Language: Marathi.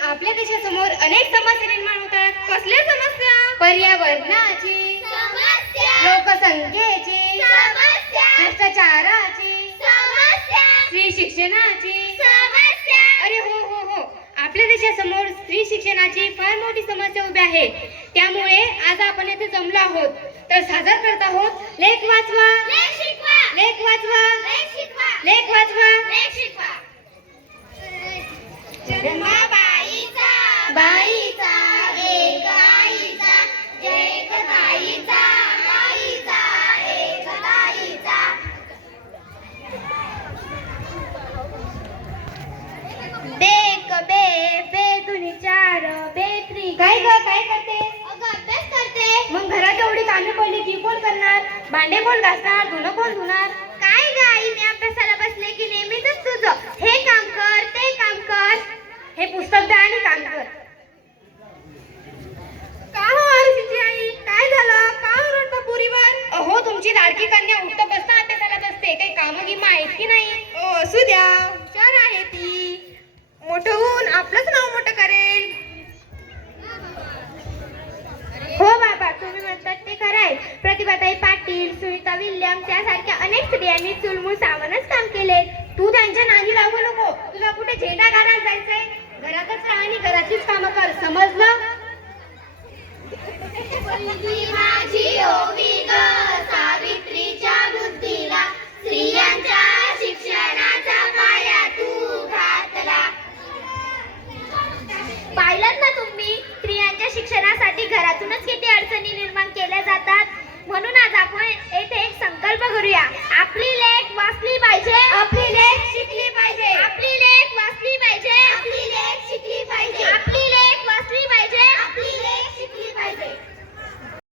आपल्या देशासमोर अनेक समस्या निर्माण होतात. कसल्या समस्या? पर्यावरणाची. समस्या. लोकसंख्येची. समस्या. भ्रष्टाचाराची. समस्या. स्त्री शिक्षणाची. समस्या. अरे हो हो हो. आपल्या देशासमोर स्त्री शिक्षणाची फार मोठी समस्या उभी आहे. त्यामुळे आज आपण येथे जमलो आहोत. तर सादर करत आहोत. लेख वाचवा. लेख शिकवा. लेख वाचवा. लेख शिकवा. लेख वाचवा. बाईचा एक आईचा एक ताईचा बाईचा एक ताईचा. बेक बे बे दुनी चार बे त्रि काय ग काय करते? अगं अभ्यास करते. मग घरात एवढी कामे पडली ती कोण करणार? भांडे कोण घासणार? धुणं कोण धुणार? काय ग आई मी अभ्यासाला बसले की नेहमीच तुझं हे काम कर ते काम कर हे पुस्तक द्या आणि काम कर का हो आरशीची आई काय झालं का ओरडता पुरीवर अहो तुमची लाडकी कन्या उठता बसता अभ्यासाला बसते. काही कामं गिमं आहेत की नाही? ओ असू द्या. हुशार आहे ती. मोठं होऊन आपलंच नाव मोठं करेल. हो बाबा तुम्ही म्हणतात ते खरं आहे. प्रतिभाताई पाटील सुनीता विल्यम त्यासारख्या अनेक स्त्रियांनी चुलमूल सामानच काम केले. तू त्यांच्या नादी लागू नको. तुला कुठे झेंडा घालायला जायचंय? घरातच राहा आणि घरातलीच कामं कर. समजलं?